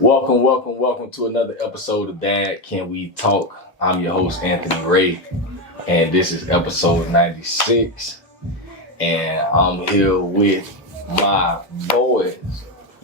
Welcome to another episode of Dad Can We Talk? I'm your host, Anthony Ray, and this is episode 96. And I'm here with my boys.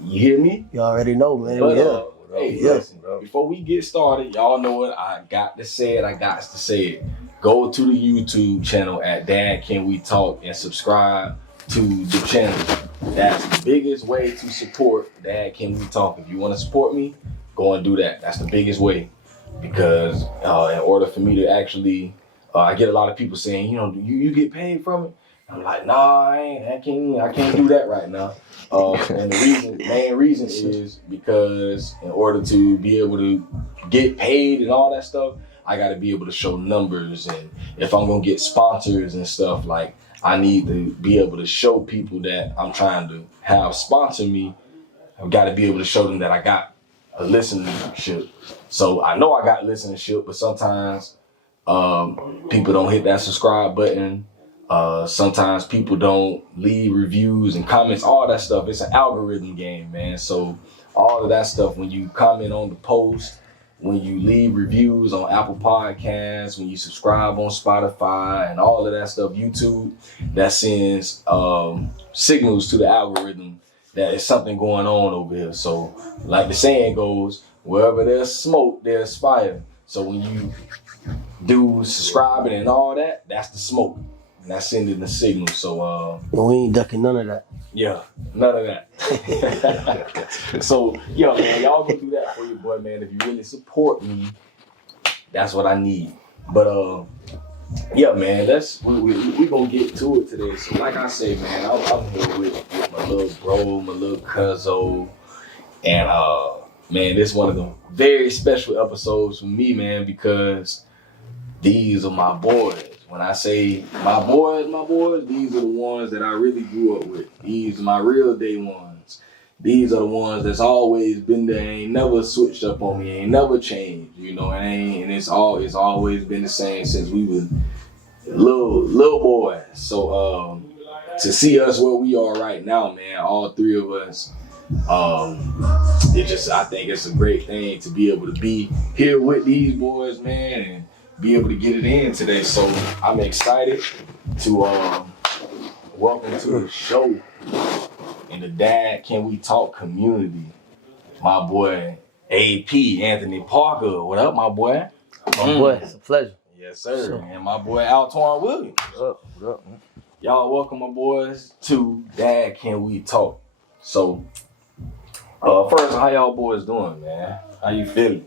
You hear me? You already know, man. But, Yeah. Listen, before we get started, y'all know what I got to say it. Go to the YouTube channel at Dad Can We Talk and subscribe to the channel. That's the biggest way to support Dad Can We Talk. If you want to support me, go and do that. That's the biggest way. Because in order for me to actually, I get a lot of people saying, you get paid from it. I'm like, nah, I can't do that right now. And the main reason is because in order to be able to get paid and all that stuff, I got to be able to show numbers. And if I'm going to get sponsors and stuff, like I need to be able to show people that I'm trying to have sponsor me. I've got to be able to show them that I got a listenership. So I know I got listenership, but sometimes people don't hit that subscribe button. Sometimes people don't leave reviews and comments, all that stuff. It's an algorithm game, man. So all of that stuff, when you comment on the post, when you leave reviews on Apple Podcasts, when you subscribe on Spotify and all of that stuff, YouTube, that sends signals to the algorithm that there's something going on over here. So like the saying goes, wherever there's smoke, there's fire. So when you do subscribing and all that, that's the smoke. And that's sending the signal. So we ain't ducking none of that. Yeah, none of that. So, man, y'all go do that for your boy, man. If you really support me, that's what I need. But man, we gonna get to it today. So, like I say, man, I'm here with my little bro, my little cuzzo, and man, this is one of the very special episodes for me, man, because these are my boys. When I say my boys, these are the ones that I really grew up with. These are my real day ones. These are the ones that's always been there, ain't never switched up on me, ain't never changed, and it's always been the same since we was little boys. So to see us where we are right now, man, all three of us, I think it's a great thing to be able to be here with these boys, man, and be able to get it in today. So I'm excited to welcome to the show in the Dad Can We Talk community, my boy AP Anthony Parker. What up, my boy? My boy, it's a pleasure. Yes, sir. Sure. And my boy Altoine Williams. What up? Y'all welcome my boys to Dad Can We Talk. So first, how y'all boys doing, man? How you feeling?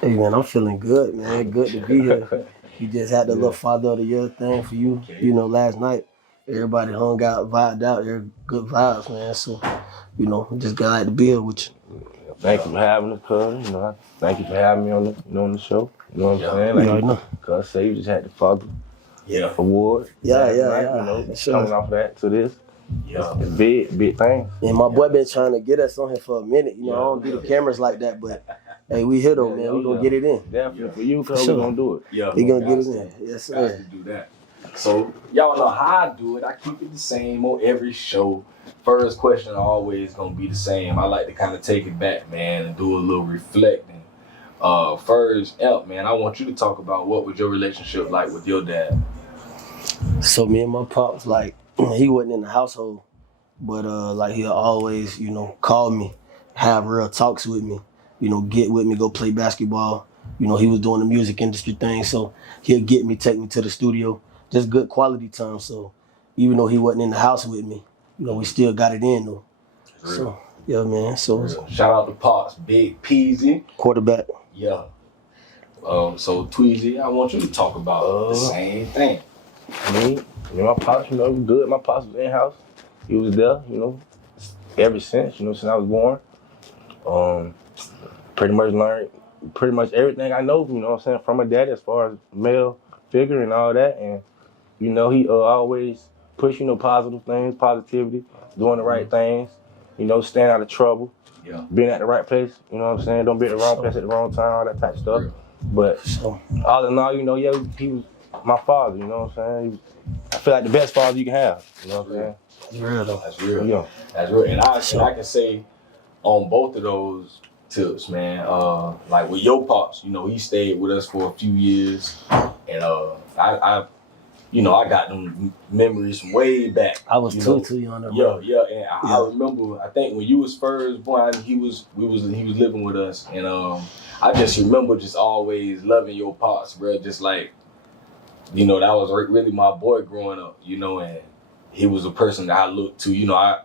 Hey, man, I'm feeling good, man. Good to be here. You just had the little Father of the Year thing for you. Okay. Last night, everybody hung out, vibed out. They're good vibes, man. So, just glad to be here with you. Thank you for having us, cuz. Thank you for having me on the show. You know what I'm saying? Like, cuz say you just had the Father Award. Yeah. Sure. Coming off of that to this. Yeah. It's big thing. And my boy been trying to get us on here for a minute. I don't do the cameras like that, but hey, we here though, man. We gonna get it in. Definitely for you, cuz we gonna do it. Yeah, we gonna get it in. Yes, sir. To do that. So y'all know how I do it. I keep it the same on every show. First question always gonna be the same. I like to kind of take it back, man, and do a little reflecting. First, Elp, man, I want you to talk about what was your relationship like with your dad. So me and my pops, like, he wasn't in the household, but like he'll always, call me, have real talks with me, get with me, go play basketball. He was doing the music industry thing, so he'll get me, take me to the studio, just good quality time. So even though he wasn't in the house with me, we still got it in though. So yeah, man. So shout out to Pops, Big Peasy, quarterback. Yeah. So Tweezy, I want you to talk about the same thing. My pops, good. My pops was in-house. He was there, ever since, since I was born. Pretty much learned pretty much everything I know, from my dad as far as male figure and all that. And, he always push, positive things, positivity, doing the right things, staying out of trouble, being at the right place, don't be at the wrong place at the wrong time, all that type of stuff. But all in all, he was my father, I feel like the best father you can have, what I'm saying? That's real though. That's real. Yeah. That's real. And I can say on both of those, tips, man. Like with your pops, you know, he stayed with us for a few years, and I I got them memories from way back. I was too young. Yeah, and I remember. I think when you was first born, he was living with us, and I just remember just always loving your pops, bro. Just like, you know, that was really my boy growing up, you know, and he was a person that I looked to. You know, I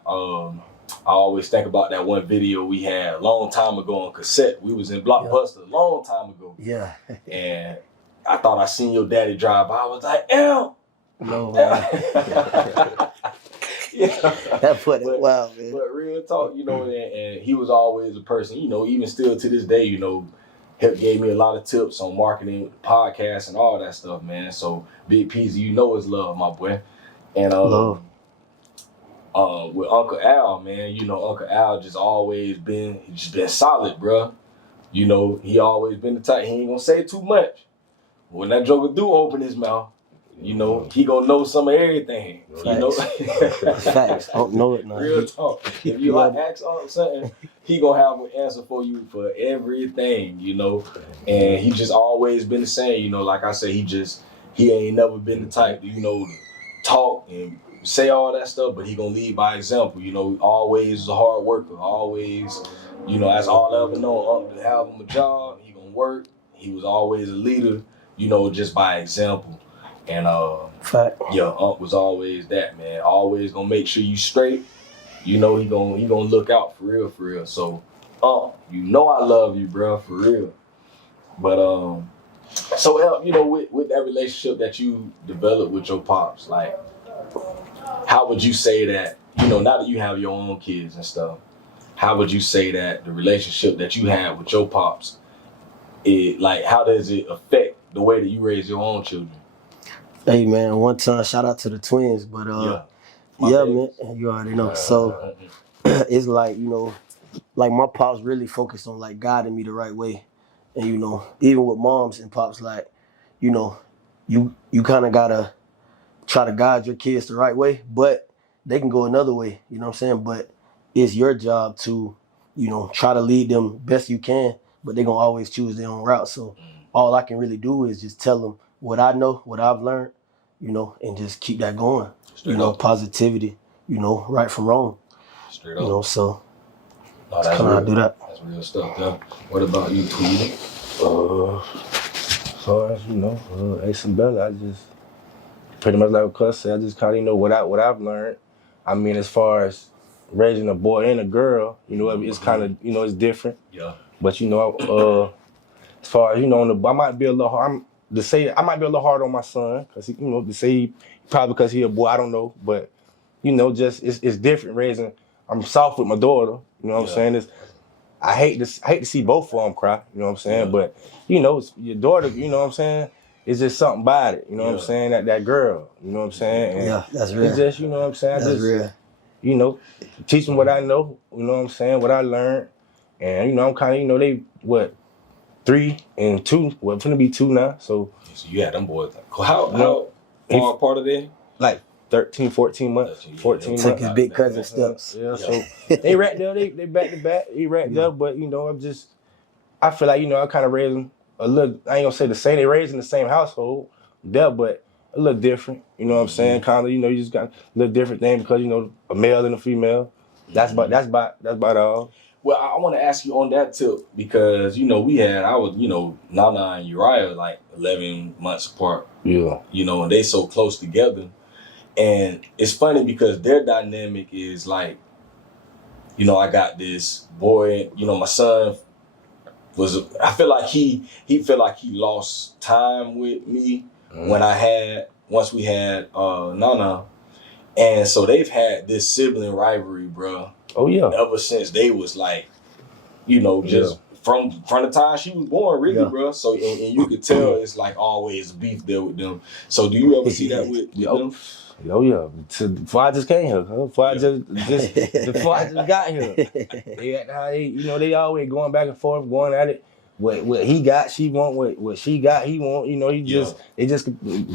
always think about that one video we had a long time ago on cassette. We was in Blockbuster a long time ago. Yeah. And I thought I seen your daddy drive by. I was like, "Ew." No, man. Yeah. That put it wow, man. But real talk, you know, and he was always a person, you know, even still to this day, you know, gave me a lot of tips on marketing, podcasts, and all that stuff, man. So Big Peasy, you know, is love, my boy. And love. With Uncle Al, man, you know, Uncle Al just been solid, bro. You know, he always been the type, he ain't gonna say too much. When that joker do open his mouth, you know, he gonna know some of everything. Facts. You know? Facts. Don't know it now. Real talk. If you like ask something, he gonna have an answer for you for everything, you know. And he just always been the same, you know. Like I said, he ain't never been the type to, you know, talk and say all that stuff, but he gonna lead by example. You know, always a hard worker. Always, you know, that's all I ever know. To have him a job, he gonna work. He was always a leader, you know, just by example. And Fact. Yeah, Unc was always that, man. Always gonna make sure you straight. You know he gonna look out for real. So, you know I love you, bro, for real. But so you know, with that relationship that you developed with your pops, like, how would you say that? You know, now that you have your own kids and stuff, how would you say that the relationship that you have with your pops, how does it affect the way that you raise your own children? Hey man, one time shout out to the twins, but man, you already know. So it's like, you know, like my pops really focused on like guiding me the right way. And you know, even with moms and pops, like, you know, you kind of gotta try to guide your kids the right way, but they can go another way, you know what I'm saying? But it's your job to, you know, try to lead them best you can, but they're gonna always choose their own route. So all I can really do is just tell them what I know, what I've learned, you know, and just keep that going. Straight you know, up. Positivity, you know, right from wrong. Straight up. You know, so no, that's kind of how I do that. That's real stuff, though. What about you, Tweedy? As far as, you know, Ace and Bella, I just pretty much like Cuz said, I just kind of, you know, what I've learned. I mean, as far as raising a boy and a girl, you know, it's kind of, you know, it's different. Yeah. But, you know, as far as, you know, I might be a little hard. I might be a little hard on my son, because, you know, probably because he a boy, I don't know. But, you know, just it's different raising. I'm soft with my daughter, you know what I'm saying? I hate to see both of them cry, you know what I'm saying? Yeah. But, you know, your daughter, you know what I'm saying? It's just something about it, you know what I'm saying? That girl, you know what I'm saying? And that's real. it's just, you know what I'm saying? That's real. You know, teach them what I know, you know what I'm saying? What I learned. And, you know, I'm kind of, you know, they, 3 and 2, well, finna be 2 now, so you had them boys. How far apart are they? like 13, 14 months. 14 months. Took his big cousin steps. Yeah, so they right there, they back to back, he right there, but, you know, I feel like, you know, I kind of raised them a little, I ain't gonna say the same, they raised in the same household, there, but a little different, you know what I'm saying? Kind of, you know, you just got a little different thing because, you know, a male and a female. That's about all. Well, I want to ask you on that tip because, you know, I was, you know, Nana and Uriah like 11 months apart. Yeah. You know, and they so close together. And it's funny because their dynamic is like, you know, I got this boy, you know, my son I feel like he felt like he lost time with me once we had Nana. And so they've had this sibling rivalry, bro. Oh, yeah. Ever since they was like, you know, just from the time she was born, really, bro. So, and you could tell it's like always beef there with them. So, do you ever see that with them? Oh, yeah. Before I just came here, before I just got here. You know, they always going back and forth, going at it. What he got, she want. What she got, he want. You know, they just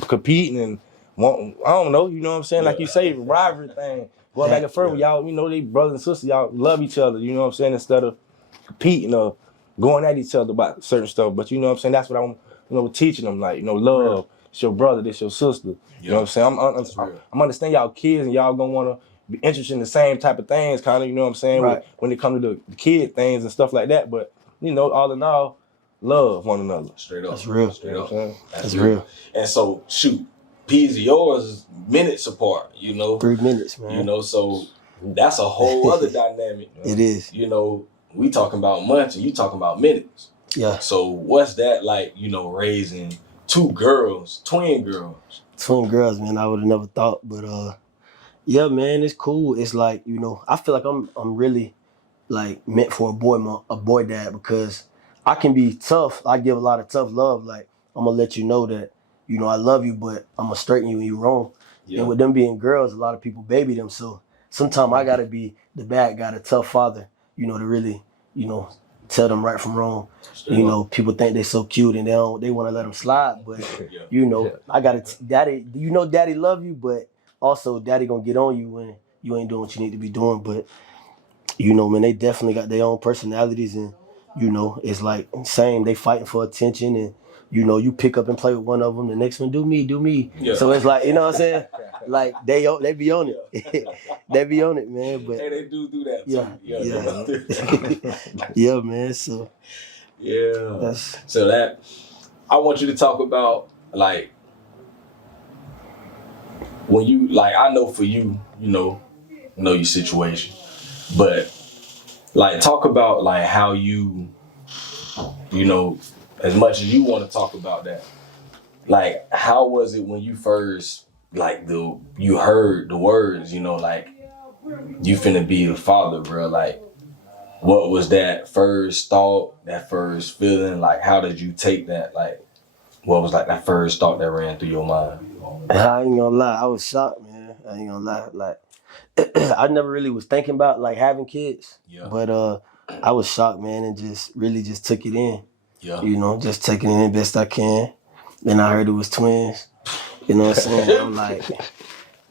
competing and want. I don't know. You know what I'm saying? Like you say, rivalry thing. Going back and forth, y'all. You know, they brothers and sisters. Y'all love each other. You know what I'm saying? Instead of competing or going at each other about certain stuff. But you know what I'm saying? That's what I'm, teaching them. Like, love. It's your brother. This your sister. You know what I'm saying? I'm understand y'all kids and y'all gonna wanna be interested in the same type of things, kind of. You know what I'm saying? Right. When it comes to the kid things and stuff like that. But all in all, love one another. Straight up. That's real. Straight up. That's real. And so, shoot, P's of yours is minutes apart, 3 minutes, man. So that's a whole other dynamic. It is. We talking about months and you talking about minutes. Yeah. So what's that like, raising 2 girls, twin girls? Twin girls, man, I would have never thought. But yeah, man, it's cool. It's like, I feel like I'm really like meant for a boy dad, because I can be tough. I give a lot of tough love. Like, I'm gonna let you know that, I love you, but I'm gonna straighten you when you're wrong. Yeah. And with them being girls, a lot of people baby them. So sometimes I gotta be the bad guy, the tough father, to really, tell them right from wrong. People think they're so cute and they want to let them slide, but I gotta daddy. Daddy love you, but also daddy gonna get on you when you ain't doing what you need to be doing. But man, they definitely got their own personalities, and it's like same. They fighting for attention, and you pick up and play with one of them, the next one do me. Yeah. So it's like, what I'm saying, like they be on it, they be on it, man. But hey, they do that. Yeah. Yeah, man. So yeah, so that I want you to talk about, like, when you, like, I know for you, know your situation, but like talk about like how you as much as you want to talk about that, like how was it when you first like you heard the words, like you finna be a father, bro? Like, what was that first thought, that first feeling? Like, how did you take that? Like, what was like that first thought that ran through your mind? I ain't gonna lie, I was shocked, man. I ain't gonna lie, like I never really was thinking about like having kids, but I was shocked, man, and just really just took it in. Yeah. Just taking it in best I can. Then I heard it was twins. You know what I'm saying?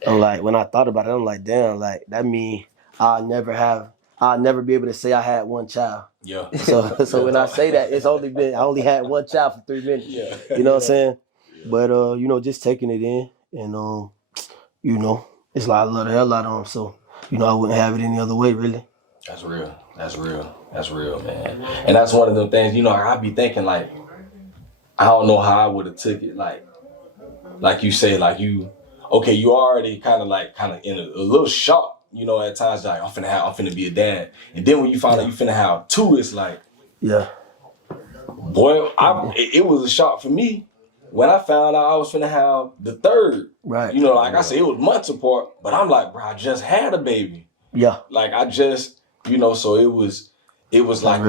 I'm like, when I thought about it, I'm like, damn, like that mean I'll never be able to say I had one child. Yeah. So when I say that, I only had one child for 3 minutes. Yeah. You know what I'm saying? Yeah. But just taking it in, and it's like I love the hell out of them. So I wouldn't have it any other way, really. That's real. That's real, man. And that's one of them things, I be thinking like, I don't know how I would have took it. Like you say, like you already kind of in a little shock, at times, like I'm finna be a dad. And then when you find out you finna have 2, it's like, yeah, boy, it was a shock for me when I found out I was finna have the 3rd. Right. Like I said, it was months apart, but I'm like, bro, I just had a baby. Yeah. Like I just, so it was like,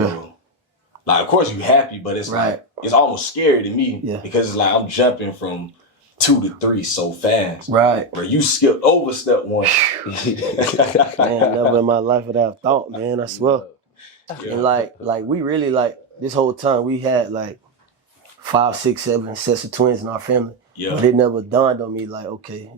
like of course you happy, but it's like, it's almost scary to me, because it's like I'm jumping from 2 to 3 so fast. Right. Where you skipped over step 1. Man, never in my life would I have thought, man, I swear. Yeah. And like we really, like, this whole time we had like 5, 6, 7 sets of twins in our family. Yeah. But it never dawned on me like, okay,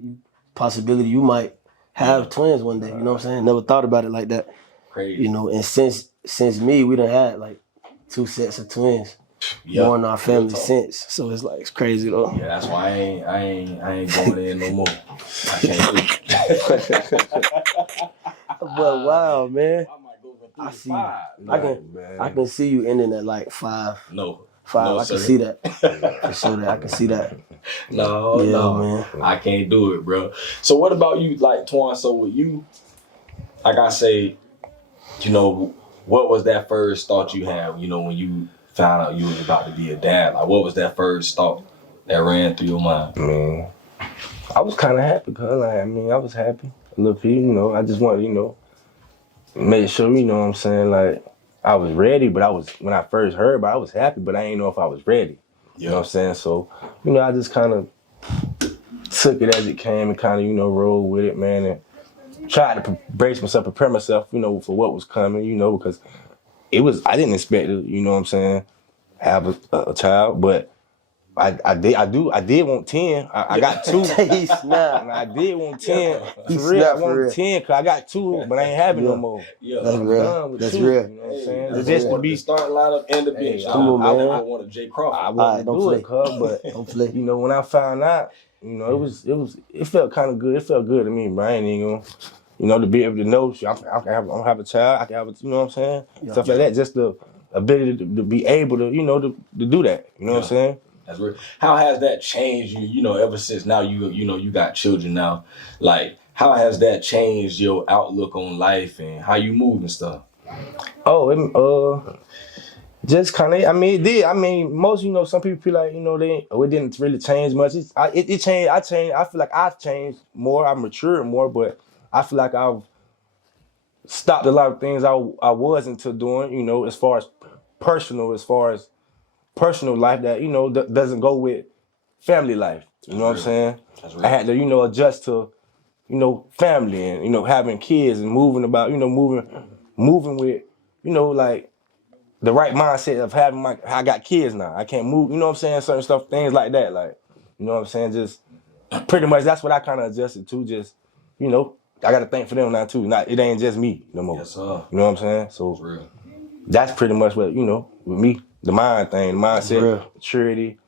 possibility you might have twins one day, you know what I'm saying? Never thought about it like that. Crazy. And since me, we done had like 2 sets of twins. More in our family since. So it's like, it's crazy though. Yeah, that's why I ain't going in no more. I can't do it. But wow, man. I see. I can see you ending at like 5. No. 5. I can see that. For sure, I can see that. No, man. I can't do it, bro. So what about you, like Twan? So with you, like I say, what was that first thought you had, when you found out you was about to be a dad? Like, what was that first thought that ran through your mind? I was kind of happy, cause I was happy. A little bit, I just wanted, make sure, what I'm saying, like, I was ready, but when I first heard about it, I was happy, but I didn't know if I was ready. You know what I'm saying? So, I just kind of took it as it came and kind of, rolled with it, man, and tried to brace myself, prepare myself, for what was coming, because I didn't expect to, have a child, but I did want 10. I got 2. He snapped. I did want 10. He For real, I snapped for wanted real. 10 because I got 2, but I ain't having no Yeah. more. Yeah. That's I'm real. done with That's 2. real. You know what I'm saying? That's It's just to be the start lineup and the bench. Hey, Come on, man. I wanted Jay Crawford. I Alright, wanted don't to do play. it, cuz, but Don't play. you know, when I found out, you know, it felt kind of good. It felt good to me, bro. I ain't even gonna, you know, to be able to know, shit, I can have a child. I can have a, you know what I'm saying? Yeah. Stuff like that. Just the ability to be able to, you know, to do that. You know what I'm saying? That's real. How has that changed you? You know, ever since now you got children now. Like, how has that changed your outlook on life and how you move and stuff? Oh, just kind of. I mean, it did. I mean, most, you know, some people feel like, you know, it didn't really change much. It changed. I changed. I feel like I've changed more. I matured more, but I feel like I've stopped a lot of things I was into doing. You know, as far as personal life that, you know, doesn't go with family life. You know what I'm saying? I had to, you know, adjust to, you know, family and, you know, having kids and moving with, you know, like the right mindset of having I got kids now. I can't move, you know what I'm saying? Certain stuff, things like that. Like, you know what I'm saying? Just pretty much that's what I kind of adjusted to. Just, you know, I got to think for them now too. It ain't just me no more. Yes, sir. You know what I'm saying? So Real. that's pretty much what, you know, with me, the mind thing, the mindset, maturity,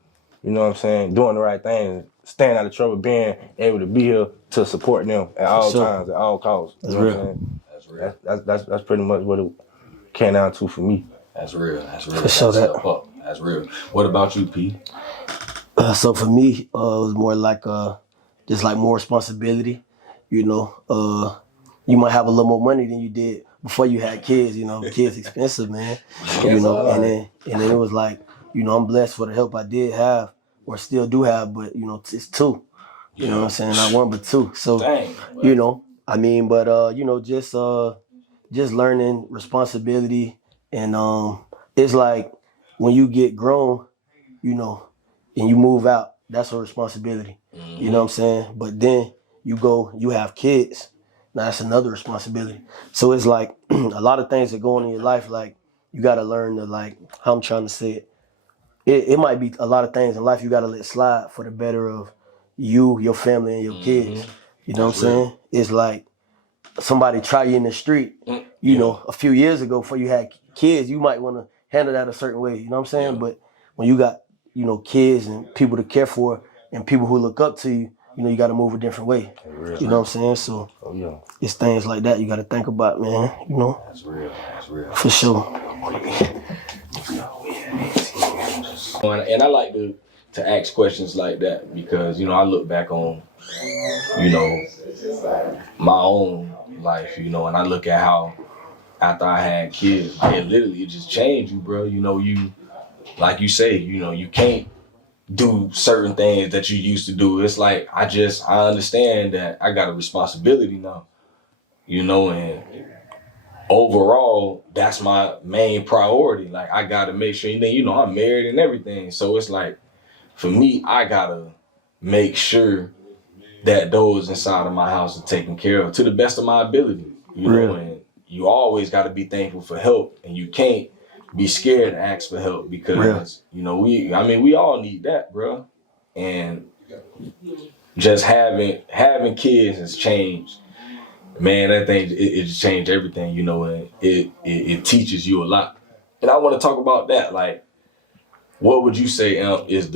you know what I'm saying? Doing the right thing, staying out of trouble, being able to be here to support them at all times, at all costs. You know what I'm saying? That's real. That's pretty much what it came down to for me. That's real. That's real. For sure that. Step up. That's real. What about you, P? So for me, it was more like just like more responsibility. You know, you might have a little more money than you did before you had kids. You know, kids expensive, man. You know, and then it was like, you know, I'm blessed for the help I did have or still do have, but you know, it's 2. You know what I'm saying? Not 1 but 2. So you know, I mean, but you know, just learning responsibility and it's like when you get grown, you know, and you move out, that's a responsibility. Mm-hmm. You know what I'm saying? But then you have kids. Now that's another responsibility. So it's like a lot of things that go on in your life, like you gotta learn to, like, how I'm trying to say it. It might be a lot of things in life you gotta let slide for the better of you, your family, and your kids. You know what I'm saying? It's like somebody try you in the street, you know, a few years ago before you had kids, you might want to handle that a certain way. You know what I'm saying? But when you got, you know, kids and people to care for and people who look up to you, you know, you got to move a different way. You know what I'm saying? So it's things like that you got to think about, man. You know? That's real. That's real. For sure. And I like to ask questions like that because, you know, I look back on, you know, my own life, you know, and I look at how after I had kids, it just changed you, bro. You know, you, like you say, you know, you can't do certain things that you used to do. It's like, I understand that I got a responsibility now, you know, and overall, that's my main priority. Like, I got to make sure, you know, I'm married and everything. So it's like, for me, I got to make sure that those inside of my house are taken care of to the best of my ability. You know, and you always got to be thankful for help, and you can't be scared to ask for help because, you know, we all need that, bro. And just having kids has changed. Man, that thing, it just changed everything, you know, and it teaches you a lot. And I want to talk about that. Like, what would you say, is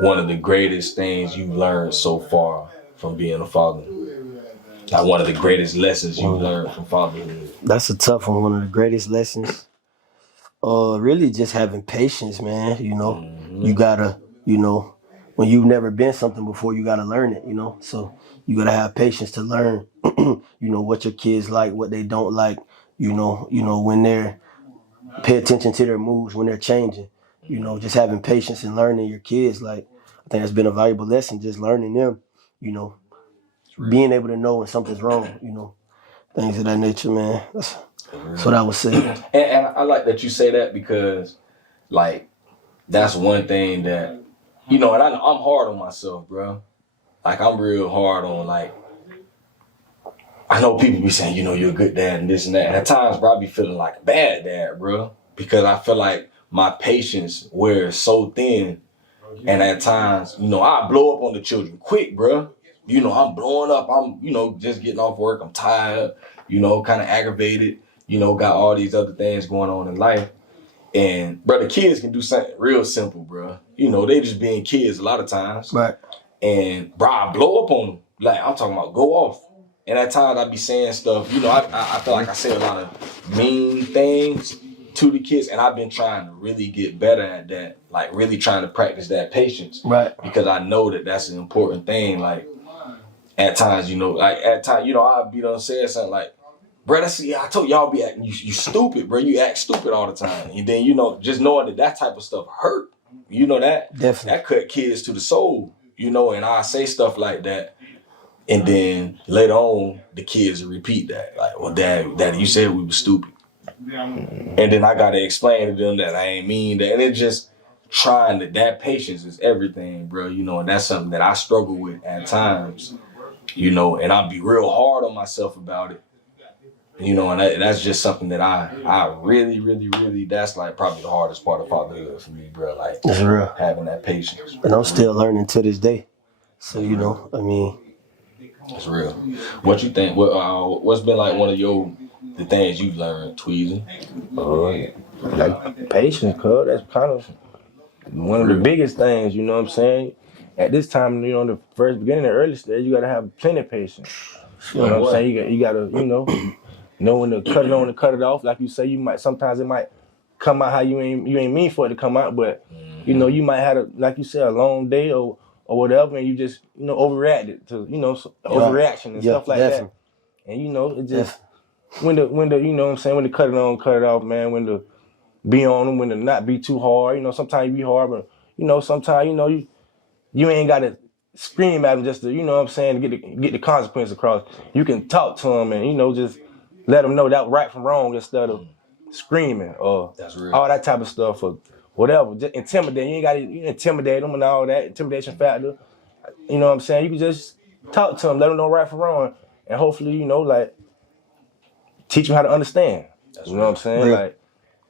one of the greatest things you've learned so far from being a father? Like, one of the greatest lessons you've learned from fatherhood? That's a tough one. One of the greatest lessons. Really just having patience, man. You know, you gotta, you know, when you've never been something before, you gotta learn it, you know. So you gotta have patience to learn, you know, what your kids like, what they don't like, you know, when they're, pay attention to their moves when they're changing, you know, just having patience and learning your kids. Like, I think that's been a valuable lesson, just learning them, you know, being able to know when something's wrong, you know, things of that nature, man. That's what I would say. And I like that you say that because, like, that's one thing that, you know, and I'm hard on myself, bro. Like, I'm real hard on, like, I know people be saying, you know, you're a good dad and this and that. And at times, bro, I be feeling like a bad dad, bro. Because I feel like my patience wears so thin And at times, you know, I blow up on the children quick, bro. You know, I'm blowing up. I'm, you know, just getting off work. I'm tired, you know, kind of aggravated, you know, got all these other things going on in life. And, bro, the kids can do something real simple, bro. You know, they just being kids a lot of times. Right. And, bro, I blow up on them. Like, I'm talking about go off. And at times I be saying stuff, you know, I feel like I say a lot of mean things to the kids, and I've been trying to really get better at that, like really trying to practice that patience. Right. Because I know that that's an important thing. Like, at times, you know, I'll be done saying something like, bro, I told y'all be acting, you stupid, bro. You act stupid all the time. And then, you know, just knowing that type of stuff hurt, you know, that cut kids to the soul, you know, and I say stuff like that. And then later on, the kids will repeat that. Like, well, Daddy, you said we were stupid. And then I got to explain to them that I ain't mean that. And it's just trying that patience is everything, bro, you know, and that's something that I struggle with at times, you know, and I'll be real hard on myself about it. You know, and that's just something that I really, really, really, that's like probably the hardest part of fatherhood for me, bro. Like, it's real. Having that patience. And I'm still learning to this day. So, you know, I mean. It's real. What you think? What's been like one of the things you've learned, Tweezy? Like patience, cuz that's kind of one of the biggest things, you know what I'm saying? At this time, you know, in the first beginning, the early stage, you gotta have plenty of patience. You know what I'm saying? You gotta, you know when to cut it on and cut it off. Like you say, sometimes it might come out how you ain't mean for it to come out, but you know, you might have like you said, a long day or whatever, and you just, you know, overreacted to, you know, overreaction and stuff like that. And you know, it just when the you know what I'm saying, when to cut it on, cut it off, man, when to be on them, when to not be too hard. You know, sometimes you be hard, but you know, sometimes, you know, you ain't gotta scream at them just to, you know what I'm saying, to get the consequence across. You can talk to them and, you know, just let them know that right from wrong instead of screaming or all that type of stuff or whatever. Just intimidate. You ain't gotta intimidate them and all that intimidation factor. You know what I'm saying? You can just talk to them, let them know right from wrong, and hopefully, you know, like teach them how to understand. You know what I'm saying? Like,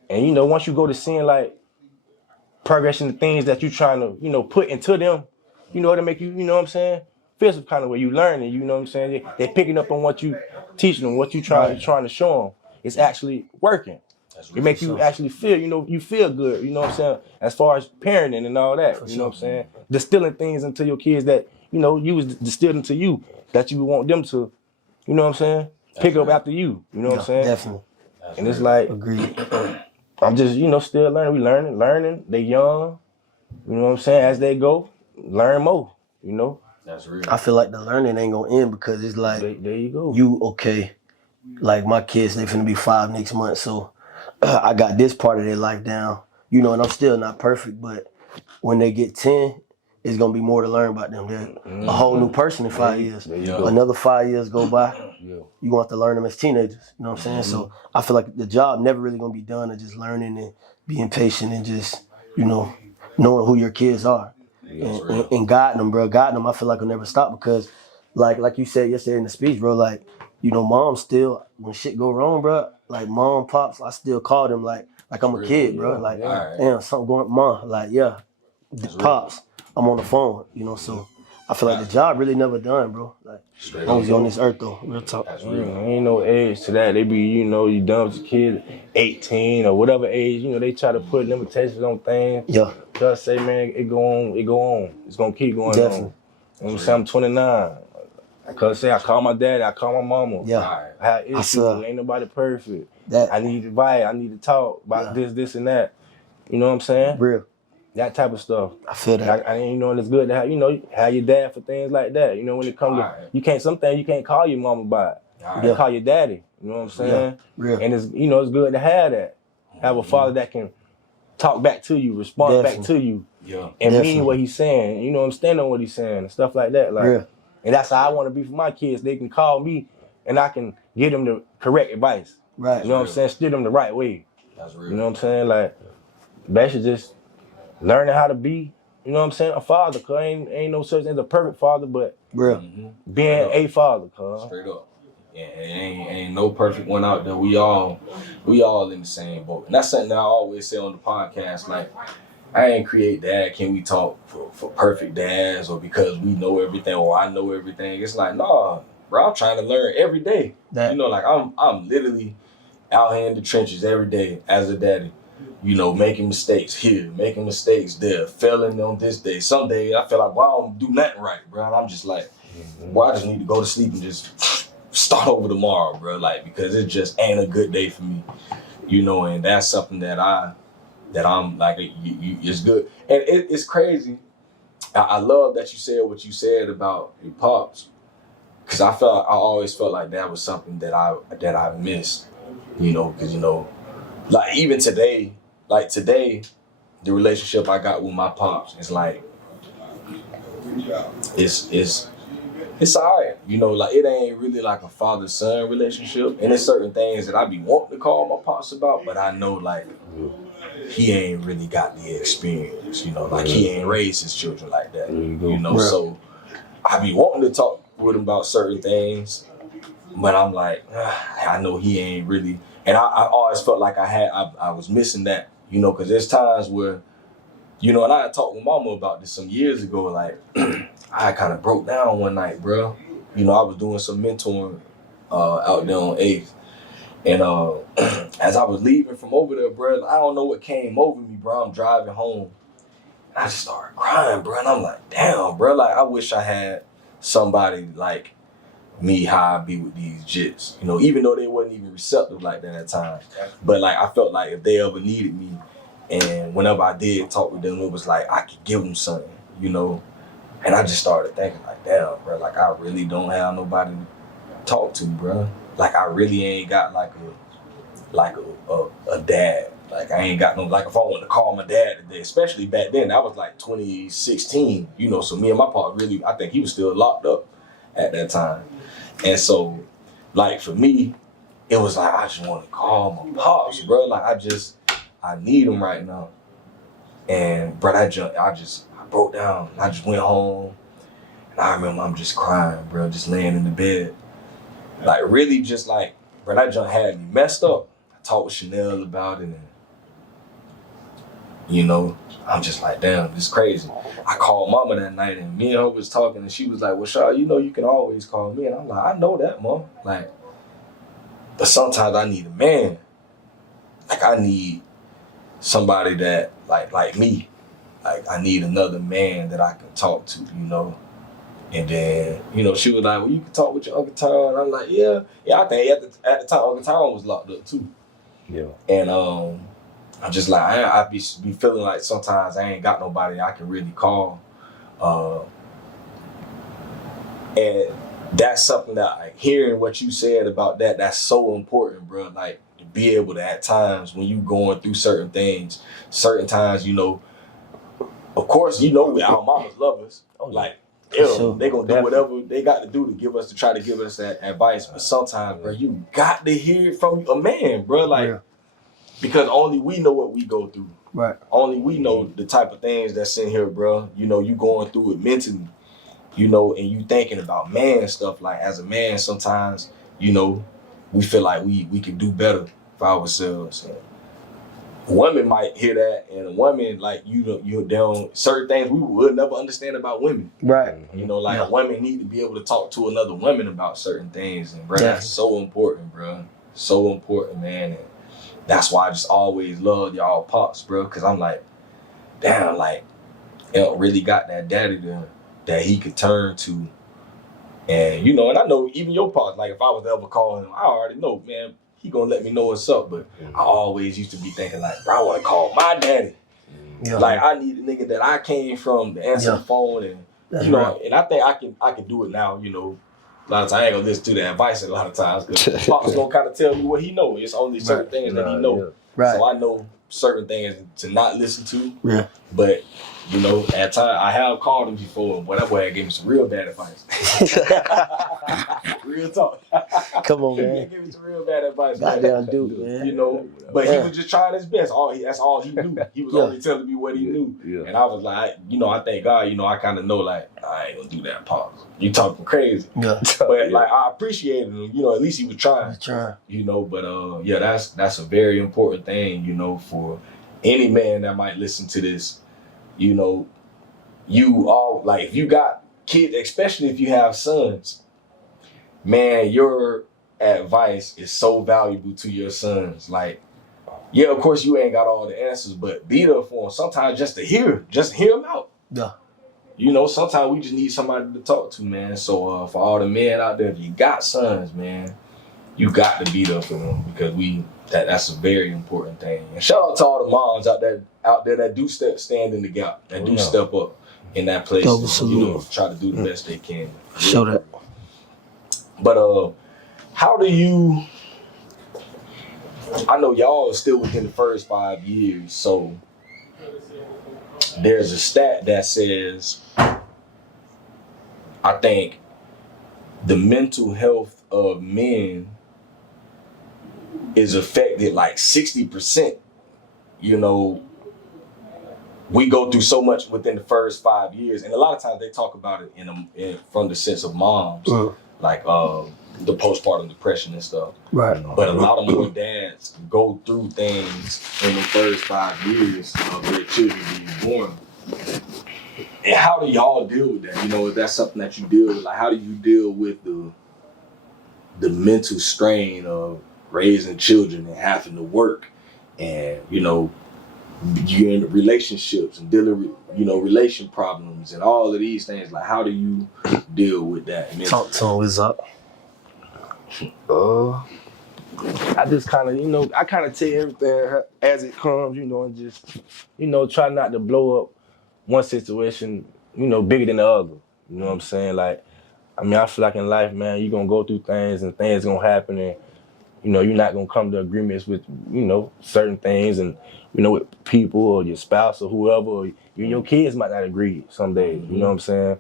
and you know, once you go to seeing like progress in the things that you trying to, you know, put into them, you know, to make you, you know what I'm saying, feel some kind of way. You learning, you know what I'm saying? They picking up on what you teaching them, what you trying to show them. It's actually working. It make you actually feel, you know, you feel good, you know what I'm saying, as far as parenting and all that, you know what I'm saying? Distilling things into your kids that, you know, you was distilled into you, that you want them to, you know what I'm saying, pick up after you know what I'm saying? Definitely. And it's like, agreed. I'm just, you know, still learning. We learning. They young, you know what I'm saying? As they go, learn more, you know? That's real. I feel like the learning ain't gonna end because it's like, there you go. You okay. Like my kids, they finna be 5 next month, so I got this part of their life down. You know, and I'm still not perfect, but when they get 10, it's gonna be more to learn about them. They're a whole new person in 5 years. Another 5 years go by, you want to learn them as teenagers. You know what I'm saying? So I feel like the job never really gonna be done of just learning and being patient and just, you know, knowing who your kids are. And guiding them, bro. Guiding them, I feel like will never stop because like you said yesterday in the speech, bro, like, you know, mom still, when shit go wrong, bro, like mom, pops, I still call them like I'm a kid, bro. Like, damn, something going, mom, like, yeah, pops, I'm on the phone, you know, so I feel like the job really never done, bro. Like, as long as you're on this earth, though, real talk. Ain't no age to that. They be, you know, you done with your kids, 18 or whatever age, you know, they try to put limitations on things. Yeah. Just say, man, it go on. It's gonna keep going on. Definitely. You know what I'm saying? I'm 29. Cause say I call my daddy, I call my mama. Yeah. I have issues. Ain't nobody perfect. I need advice. I need to talk about this, and that. You know what I'm saying? Real. That type of stuff. I feel that. You know, and it's good to have, you know, have your dad for things like that. You know, when it comes to, some things you can't call your mama about. You can call your daddy. You know what I'm saying? Yeah. Real. And it's, you know, it's good to have that. Have a father that can talk back to you, respond back to you, and mean what he's saying. You know, and stand on what he's saying and stuff like that. Like, Real. And that's how I want to be for my kids. They can call me, and I can give them the correct advice. Right. You know what I'm saying? Steer them the right way. That's real. You know what I'm saying? Like, basically just learning how to be, you know what I'm saying, a father. Cause ain't no such thing as a perfect father, but real. Being a father. Cause straight up. Yeah, ain't no perfect one out there. We all in the same boat. And that's something that I always say on the podcast. Like, I ain't create Dad Can We Talk for perfect dads or because we know everything or I know everything. It's like, nah, bro, I'm trying to learn every day. That, You know, like I'm literally out here in the trenches every day as a daddy. You know, making mistakes here, making mistakes there, failing on this day. Some days I feel like, well, I don't do nothing right, bro. And I'm just like, well, I just need to go to sleep and just start over tomorrow, bro. Like, because it just ain't a good day for me. You know, and that's something that I'm like, it's good. And it's crazy. I love that you said what you said about your pops. Cause I always felt like that was something that I missed, you know, cause you know, like even today, the relationship I got with my pops is like, it's alright, you know, like it ain't really like a father-son relationship. And there's certain things that I be wanting to call my pops about, but I know like he ain't really got the experience, you know, like he ain't raised his children like that, you know, so I be wanting to talk with him about certain things, but I'm like, I know he ain't really, and I always felt like I was missing that, you know, because there's times where, you know, and I had talked with Mama about this some years ago, like, I kind of broke down one night, bro. You know, I was doing some mentoring out there on 8th, and as I was leaving from over there, bro, I don't know what came over me, bro. I'm driving home, and I just started crying, bro, and I'm like, damn, bro, like, I wish I had somebody like me how I be with these jits, you know, even though they wasn't even receptive like that at times. But like I felt like if they ever needed me and whenever I did talk with them, it was like I could give them something, you know. And I just started thinking like, damn, bro, like I really don't have nobody to talk to, bro. Like I really ain't got like a dad. Like I ain't got no, like if I want to call my dad today, especially back then, that was like 2016, you know, so me and my partner really, I think he was still locked up at that time. And so, like for me, it was like, I just want to call my pops, bro. Like I need him right now. And bro, I broke down. I just went home. And I remember I'm just crying, bro, just laying in the bed. Like really just like, bro, that junk had me messed up. I talked with Chanel about it and, you know, I'm just like, damn, this is crazy. I called Mama that night and me and her was talking and she was like, well, Shaw, you know you can always call me. And I'm like, I know that, Mom. Like, but sometimes I need a man. Like I need somebody that like me. Like I need another man that I can talk to, you know. And then, you know, she was like, well, you can talk with your Uncle Tom. And I'm like, yeah, I think at the time Uncle Tom was locked up too. Yeah. And I'm just like, I be feeling like sometimes I ain't got nobody I can really call. And that's something that, like, hearing what you said about that, that's so important, bro. Like, to be able to, at times, when you going through certain things, certain times, you know, of course, you know, our mamas love us. Like, they gonna do whatever they got to do to try to give us that advice. But sometimes, bro, you got to hear it from a man, bro. Like, because only we know what we go through. Right. Only we know the type of things that's in here, bro. You know, you going through it mentally, you know, and you thinking about man stuff. Like, as a man, sometimes, you know, we feel like we can do better for ourselves. And women might hear that, and a woman, like, you don't, certain things we would never understand about women. Right. You know, like, a woman need to be able to talk to another woman about certain things. And, bro, that's so important, bro. So important, man. And that's why I just always loved y'all pops, bro. Because I'm like, damn, like, El really got that daddy there that he could turn to. And, you know, and I know even your pops, like, if I was to ever call him, I already know, man, he gonna let me know what's up. But I always used to be thinking, like, bro, I want to call my daddy. Yeah. Like, I need a nigga that I came from to answer the phone. And, you know, and I think I can do it now, you know. A lot of times I ain't gonna listen to the advice a lot of times because Pop's gonna kind of tell me what he knows. It's only certain things that he knows. Right. So I know certain things to not listen to. Yeah. But, you know, at times I have called him before, but that boy had gave me some real bad advice. Real talk. Come on, man. He gave me some real bad advice. Goddamn dude, man. You know, but he was just trying his best. That's all he knew. He was only telling me what he knew. Yeah. And I was like, you know, I thank God, you know, I kind of know, like, I ain't gonna do that, Pops. You talking crazy. Yeah. But, like, I appreciated him. You know, at least he was trying. You know, but, yeah, that's a very important thing, you know, for any man that might listen to this. you know, you all like if you got kids, especially if you have sons, man, your advice is so valuable to your sons. Like, yeah, of course you ain't got all the answers, but be there for them. Sometimes just to hear them out. Yeah. You know, sometimes we just need somebody to talk to, man. So for all the men out there, if you got sons, man, you got to be there for them because that's a very important thing. And shout out to all the moms out there that do stand in the gap, that do step up in that place. You know, try to do the best they can. Show that. But how do you? I know y'all are still within the first 5 years, so there's a stat that says, I think the mental health of men is affected like 60%. You know, we go through so much within the first 5 years, and a lot of times they talk about it from the sense of moms, like the postpartum depression and stuff. Right. But a lot of more dads go through things in the first 5 years of their children being born. And how do y'all deal with that? You know, if that's something that you deal with, like how do you deal with the mental strain of raising children and having to work and, you know, you're in relationships and dealing with, you know, relation problems and all of these things. Like, how do you deal with that? Talk to him, what's up? I just kind of, you know, I kind of take everything as it comes, you know, and just, you know, try not to blow up one situation, you know, bigger than the other. You know what I'm saying? Like, I mean, I feel like in life, man, you're going to go through things and things going to happen and, you know, you're not going to come to agreements with, you know, certain things and, you know, with people or your spouse or whoever, or even your kids might not agree some days, you know what I'm saying?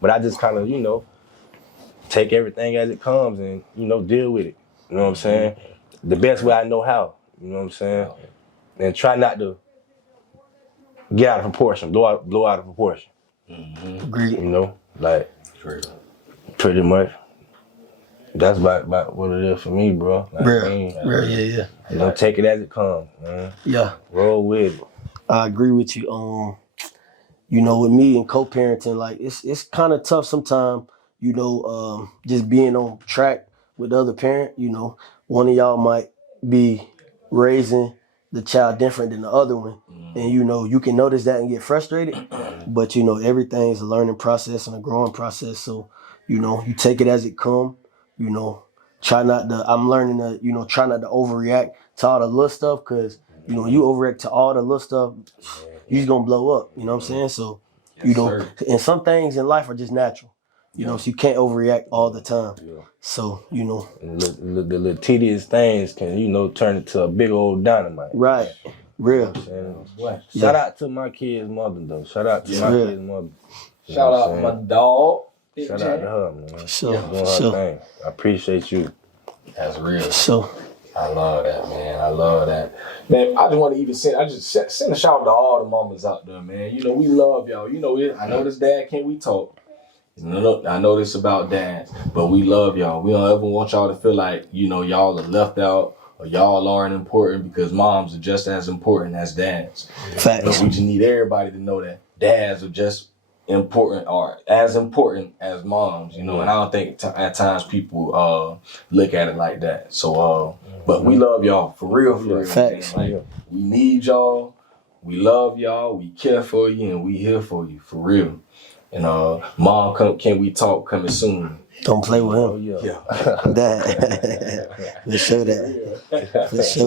But I just kind of, you know, take everything as it comes and, you know, deal with it. You know what I'm saying? The best way I know how. You know what I'm saying? And try not to get out of proportion, blow out of proportion. Agreed. You know, like pretty much. That's about what it is for me, bro. Like, Real, yeah. You know, take it as it comes, man. Yeah. Roll with it. I agree with you. You know, with me and co-parenting, like it's kind of tough sometimes. You know, just being on track with the other parent. You know, one of y'all might be raising the child different than the other one, and you know you can notice that and get frustrated. But you know, everything's a learning process and a growing process. So you know, you take it as it comes. You know, I'm learning to, you know, try not to overreact to all the little stuff because, you know, you overreact to all the little stuff, you're just going to blow up. You know what I'm saying? So, you know, and some things in life are just natural. You know, so you can't overreact all the time. So, you know. And the little tedious things can, you know, turn into a big old dynamite. Right. Real. Shout out to my kid's mother, though. Shout out to my kid's mother. Shout out to my dog. Shout out to her, man. Sure. Doing her thing. I appreciate you. That's real. So, I love that, man. I love that. Man, I just want to even send a shout out to all the mamas out there, man. You know, we love y'all. You know, I know this dad, can we talk? I know this about dads, but we love y'all. We don't ever want y'all to feel like, you know, y'all are left out or y'all aren't important because moms are just as important as dads. Facts. You know, we just need everybody to know that dads are just important or as important as moms, you know, and I don't think at times people look at it like that. So, but we love y'all for real. Facts. Like, we need y'all, we love y'all, we care for you, and we here for you for real. And mom, can we talk coming soon? Don't play with him. Oh, yeah. That. Let's show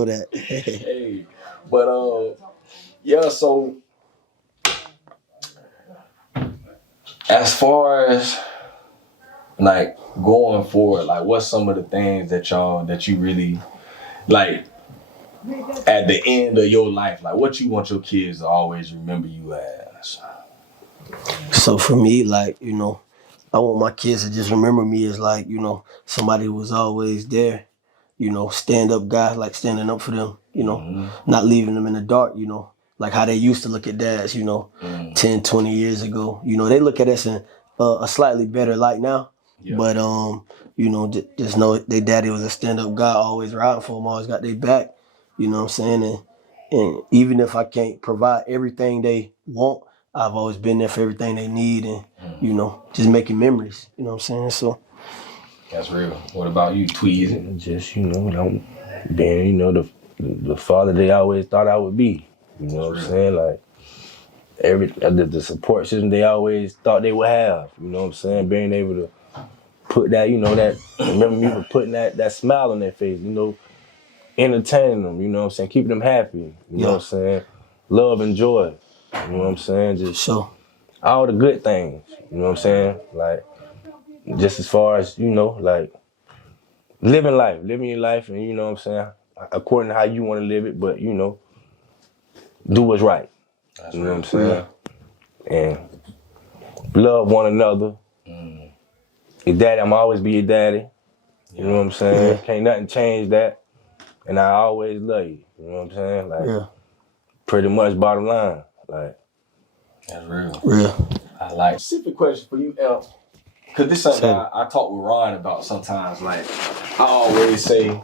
that. Hey, but yeah, so as far as like going forward, like what's some of the things that you really like at the end of your life, like what you want your kids to always remember you as? So for me, like, you know, I want my kids to just remember me as like, you know, somebody who was always there, you know, stand-up guy, like standing up for them, you know, not leaving them in the dark, you know, like how they used to look at dads, you know, 10, 20 years ago. You know, they look at us in a slightly better light now, but, you know, just know their daddy was a stand-up guy, always riding for them, always got their back, you know what I'm saying? And even if I can't provide everything they want, I've always been there for everything they need, and you know, just making memories. You know what I'm saying? So That's real. What about you, Tweezy? Just, being, the father they always thought I would be. You know what I'm saying? Like, the support system they always thought they would have. You know what I'm saying? Being able to put that, remember me for putting that smile on their face, entertaining them, you know what I'm saying? Keeping them happy, you know what I'm saying? Love and joy, you know what I'm saying? Just all the good things, you know what I'm saying? Like, just as far as, like, living your life, and you know what I'm saying? According to how you want to live it, but, do what's right. That's you know what I'm saying? And love one another. Your daddy, I'ma always be your daddy. You know what I'm saying? Can't nothing change that. And I always love you. You know what I'm saying? Like, pretty much bottom line. Like, that's real. Real. I like. Specific question for you, El. Because this is something I talk with Ron about sometimes. Like, I always say,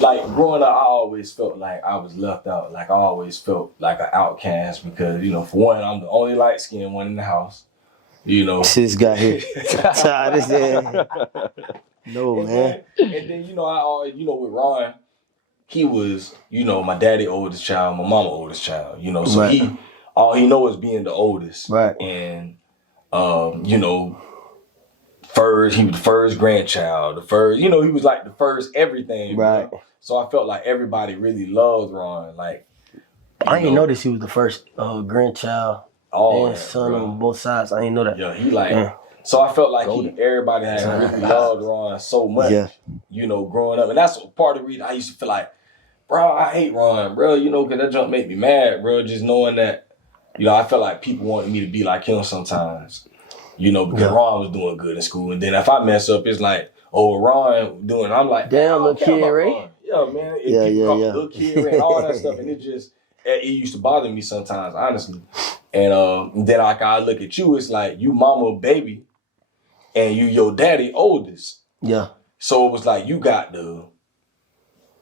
like, growing up, I always felt like I was left out. Like, I always felt like an outcast because, for one, I'm the only light-skinned one in the house. This guy here. No, man. And then, I always, with Ron, he was, my daddy oldest child, my mama oldest child, so all he knows is being the oldest. Right. And, he was the first grandchild, the first, he was like the first everything. Right. Bro. So I felt like everybody really loved Ron. Like, I didn't notice he was the first grandchild and son on both sides. I didn't know that. Yeah, so I felt like everybody had really loved Ron so much, growing up. And that's part of the reason I used to feel like, bro, I hate Ron, bro, because that junk make me mad, bro, just knowing that, I felt like people wanted me to be like him sometimes, because Ron was doing good in school. And then if I mess up, it's like, oh, Ron doing, I'm like, damn, little kid, right? Yeah, man. People call me little kid, and all that stuff. And it used to bother me sometimes, honestly. And then like I look at you, it's like you mama baby, and you your daddy oldest. Yeah. So it was like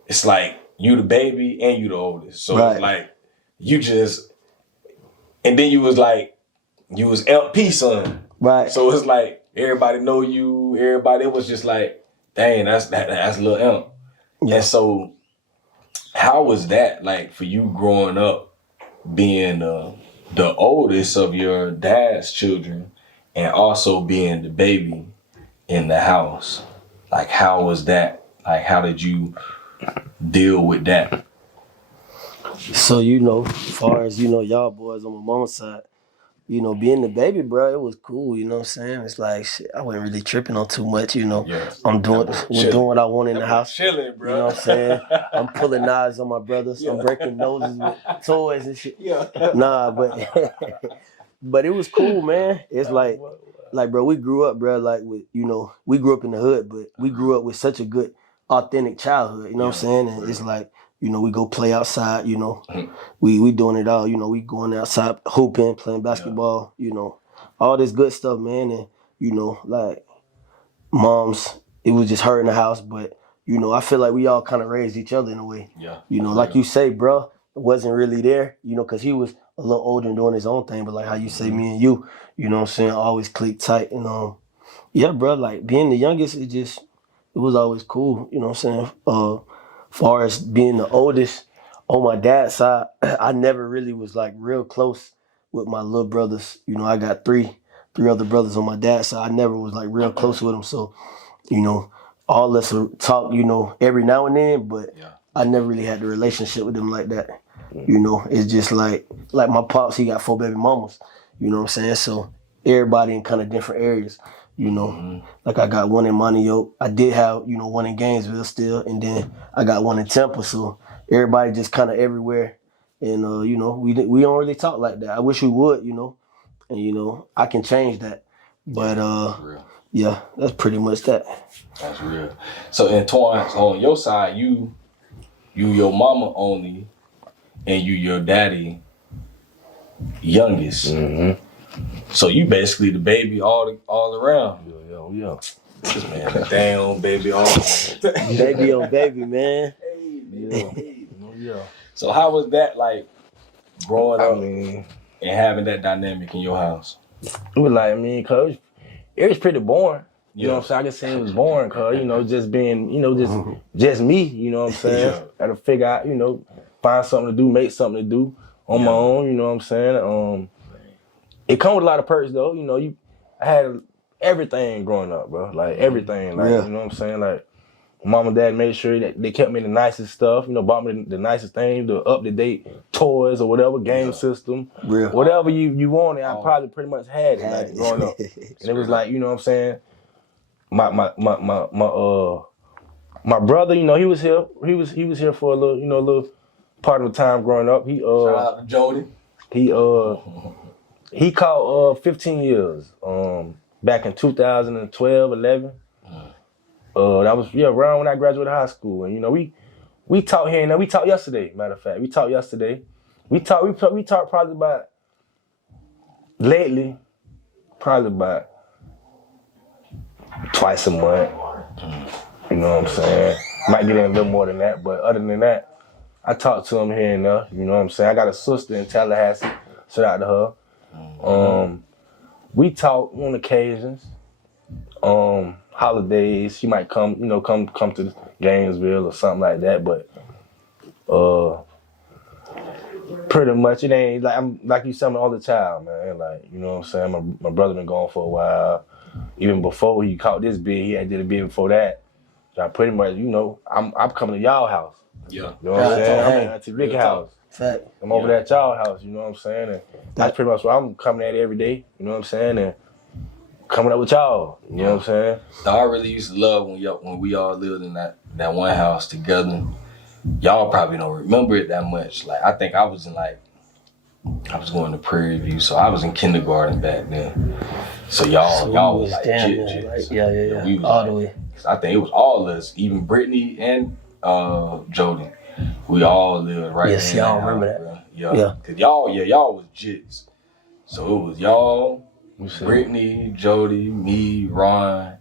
it's like you the baby and you the oldest. So it's like and then you was LP son. Right. So it's like everybody know you. Everybody, it was just like, dang, that's Lil Imp. Yeah. And so, how was that like for you growing up, being the oldest of your dad's children, and also being the baby in the house? Like, how was that? Like, how did you deal with that? So, as far as, y'all boys on my mama's side, being the baby, bro, it was cool, you know what I'm saying? It's like, shit, I wasn't really tripping on too much, I'm doing what I want in the house. Chilling, bro. You know what I'm saying? I'm pulling knives on my brothers. I'm breaking noses with toys and shit. Yeah. Nah, but it was cool, man. It's like, bro, we grew up, bro, like with, we grew up in the hood, but we grew up with such a good, authentic childhood, you know what I'm saying? And it's like, we go play outside, we doing it all, we going outside hooping, playing basketball, all this good stuff, man. And, like moms, it was just her in the house, but, I feel like we all kind of raised each other in a way. Yeah. Like you say, bro, it wasn't really there, because he was a little older and doing his own thing, but like how you say me and you know what I'm saying, always click tight. And yeah, bro, like being the youngest, it was always cool, you know what I'm saying? Far as being the oldest on my dad's side, I never really was like real close with my little brothers. I got three other brothers on my dad's side. I never was like real close with them. So, all us would talk, every now and then, but I never really had the relationship with them like that. It's just like my pops, he got 4 baby mamas, you know what I'm saying? So everybody in kind of different areas. Like I got one in Monteoke. I did have, one in Gainesville still, and then I got one in Temple. So everybody just kind of everywhere, and we don't really talk like that. I wish we would, and I can change that, but yeah, that's pretty much that. That's real. So Antoine, on your side, you your mama only, and you your daddy youngest. Mm-hmm. So you basically the baby all around. Yeah. This man, the damn baby all baby on baby, man. Yeah. So how was that like growing up? I mean, and having that dynamic in your house? It was like, I mean, cause it was pretty boring. You know Yeah. what I'm saying? I just saying it was boring, cause you know, just being, you know, just me. You know what I'm saying? Yeah. Got to figure out, you know, find something to do, make something to do on my own. You know what I'm saying? It come with a lot of perks though. You know, I had everything growing up, bro. Like everything. Like you know what I'm saying? Like mom and dad made sure that they kept me the nicest stuff. You know, bought me the nicest thing, the up to date toys or whatever, game system, whatever you wanted. I probably pretty much had it like growing up. And it was like, you know what I'm saying? My brother, you know, he was here. He was here for a little, you know, a little part of the time growing up. Shout out to Jody. He caught 15 years back in 2012, 11. That was around when I graduated high school, and you know we talked here and there. We talked yesterday. Matter of fact, we talked yesterday. We talked probably about lately, probably about twice a month. You know what I'm saying? Might get in a little more than that, but other than that, I talk to him here and there. You know what I'm saying? I got a sister in Tallahassee. Shout out to her. We talk on occasions. Holidays, she might come, you know, come to Gainesville or something like that. But pretty much it ain't like I'm like you said, I'm an older child, man. Like, you know what I'm saying? My brother been gone for a while. Even before he caught this bid, he had did a bid before that. So I pretty much, you know, I'm coming to y'all house. Yeah. You know what I'm saying? I'm at the Rick house. Fact. I'm over there at y'all house, you know what I'm saying? And that's pretty much what I'm coming at every day, you know what I'm saying? And coming up with y'all, you know what I'm saying? I really used to love when we all lived in that one house together. Y'all probably don't remember it that much. Like, I think I was going to Prairie View, so I was in kindergarten back then. So y'all was like jit. Like, yeah. We was all like, the way. I think it was all of us, even Brittany and Jody. We all lived right Yes, there. y'all remember that. Bro. Yeah. Cause y'all was jits. So it was y'all, Brittany, Jody, me, Ron,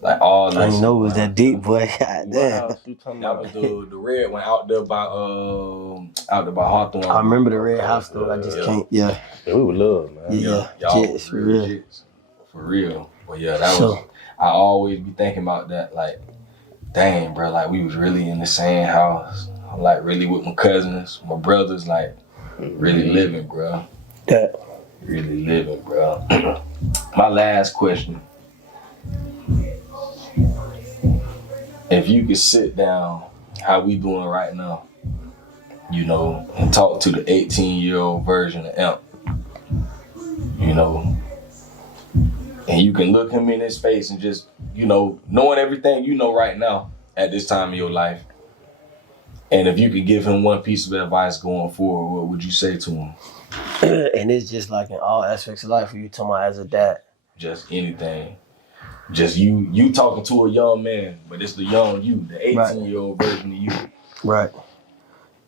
like all of us. I didn't know it was that deep, boy. God damn. That was the red one out there by Hawthorne. I remember the red house though. I just can't. Yeah, we would love, man. Yeah. Y'all Jits, was for real real. jits. For real. But yeah, that was. I always be thinking about that. Like, dang, bro. Like, we was really in the same house. I'm like really with my cousins, my brothers. Like, really living, bro. That. Really living, bro. My last question. If you could sit down, how we doing right now, you know, and talk to the 18-year-old version of Imp, you know, and you can look him in his face and just, you know, knowing everything you know right now at this time of your life, and if you could give him one piece of advice going forward, what would you say to him? And it's just like in all aspects of life, you talking about as a dad. Just anything. Just you talking to a young man, but it's the young you, the 18-year-old version of you. Right.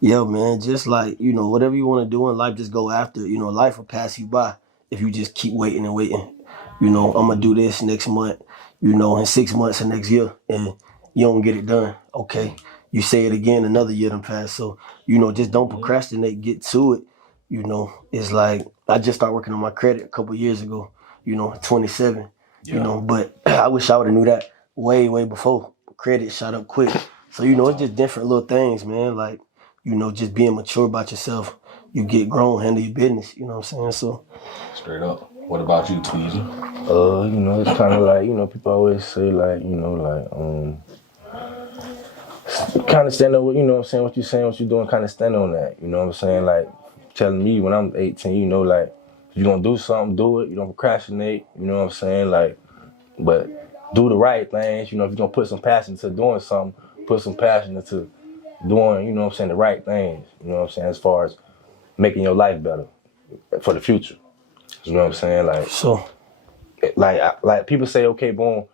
Yo, man, just like, you know, whatever you want to do in life, just go after it. You know, life will pass you by if you just keep waiting and waiting. You know, I'm going to do this next month, you know, in 6 months or next year, and you don't get it done. Okay. You say it again, another year done passed. So, you know, just don't procrastinate, get to it. You know, it's like, I just started working on my credit a couple years ago, you know, 27. You know, but I wish I would have knew that way before. Credit shot up quick. So, you know, it's just different little things, man. Like, you know, just being mature about yourself. You get grown, handle your business. You know what I'm saying? So, straight up. What about you, Tweezy? You know, it's kind of like, you know, people always say like, you know, like, kind of stand on, you know what I'm saying, what you're saying, what you're doing, kind of stand on that. You know what I'm saying? Like, telling me when I'm 18, you know, like, if you're going to do something, do it. You don't procrastinate. You know what I'm saying? Like, but do the right things. You know, if you're going to put some passion into doing something, put some passion into doing, you know what I'm saying, the right things. You know what I'm saying? As far as making your life better for the future. You know what I'm saying? Like, so, like people say, okay, boom,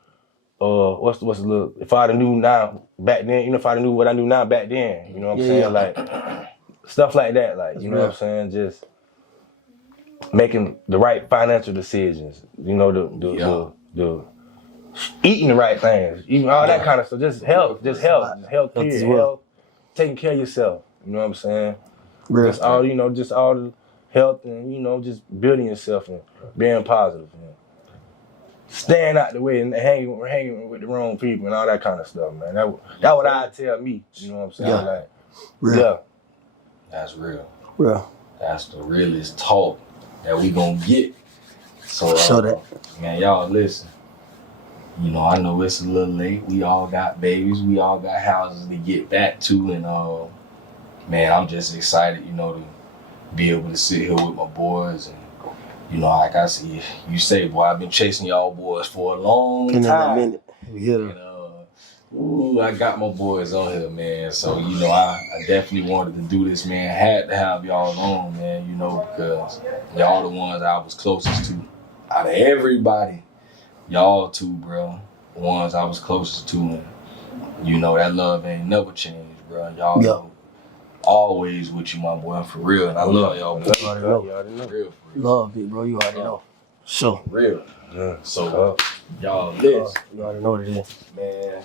what's the little, if I'd have knew now, back then, you know, if I'd have knew what I knew now back then, you know what I'm saying? Like, stuff like that, like, that's you know real. What I'm saying? Just making the right financial decisions, you know, the eating the right things, eating all that kind of stuff, just health period, health, taking care of yourself, you know what I'm saying? Real. Just all, you know, just all health and, you know, just building yourself and being positive. And staying out the way and hanging with the wrong people and all that kind of stuff, man. That what I tell me. You know what I'm saying? Yeah. Like, Real. yeah. That's real. Real. That's the realest talk that we gonna get. So, Show that. man, y'all listen. You know, I know it's a little late. We all got babies. We all got houses to get back to. And, man, I'm just excited, you know, to be able to sit here with my boys. And, you know, like I see you say, boy, I've been chasing y'all boys for a long In a time. minute. Yeah. And, I got my boys on here, man. So, you know, I definitely wanted to do this, man. Had to have y'all on, man, you know, because y'all the ones I was closest to. Out of everybody, y'all two, bro. The ones I was closest to. And, you know, that love ain't never changed, bro. Y'all know, always with you, my boy, for real. And I love y'all, boy. You already know. You already know. For real. Love it, bro. You already know. So. Real. Yeah. So, y'all listen. You already know what it is. Man,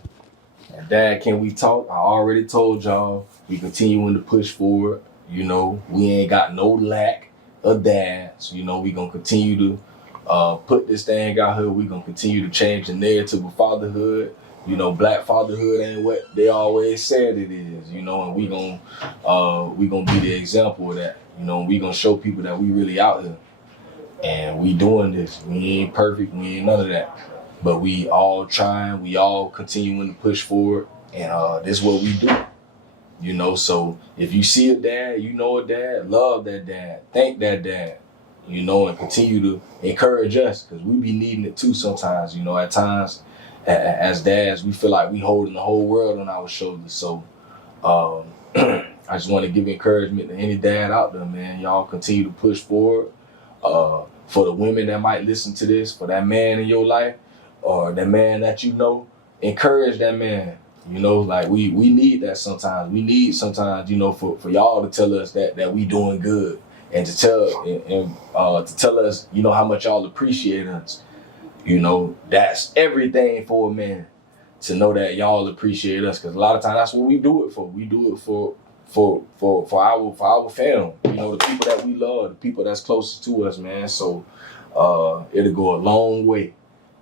and Dad, can we talk? I already told y'all we continuing to push forward. You know, we ain't got no lack of dads. You know, we gonna continue to put this thing out here. We gonna continue to change the narrative of fatherhood. You know, black fatherhood ain't what they always said it is. You know, and we gonna be the example of that. You know, we gonna show people that we really out here, and we doing this. We ain't perfect. We ain't none of that. But we all trying, we all continuing to push forward, and this is what we do. You know, so if you see a dad, you know a dad, love that dad, thank that dad, you know, and continue to encourage us, because we be needing it too sometimes. You know, at times, as dads, we feel like we holding the whole world on our shoulders. So I just want to give encouragement to any dad out there, man. Y'all continue to push forward. For the women that might listen to this, for that man in your life, or that man that you know, encourage that man. You know, like we need that sometimes. We need sometimes, you know, for y'all to tell us that we doing good, and to tell us, you know, how much y'all appreciate us. You know, that's everything for a man, to know that y'all appreciate us, because a lot of times that's what we do it for. We do it for our family. You know, the people that we love, the people that's closest to us, man. So it'll go a long way.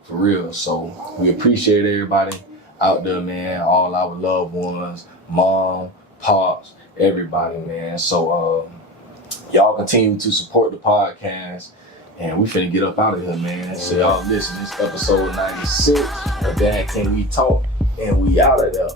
For real. So we appreciate everybody out there, man. All our loved ones, mom, pops, everybody, man. So y'all continue to support the podcast, and we finna get up out of here, man. So y'all listen, this episode 96 of Dad Can We Talk, and we out of there.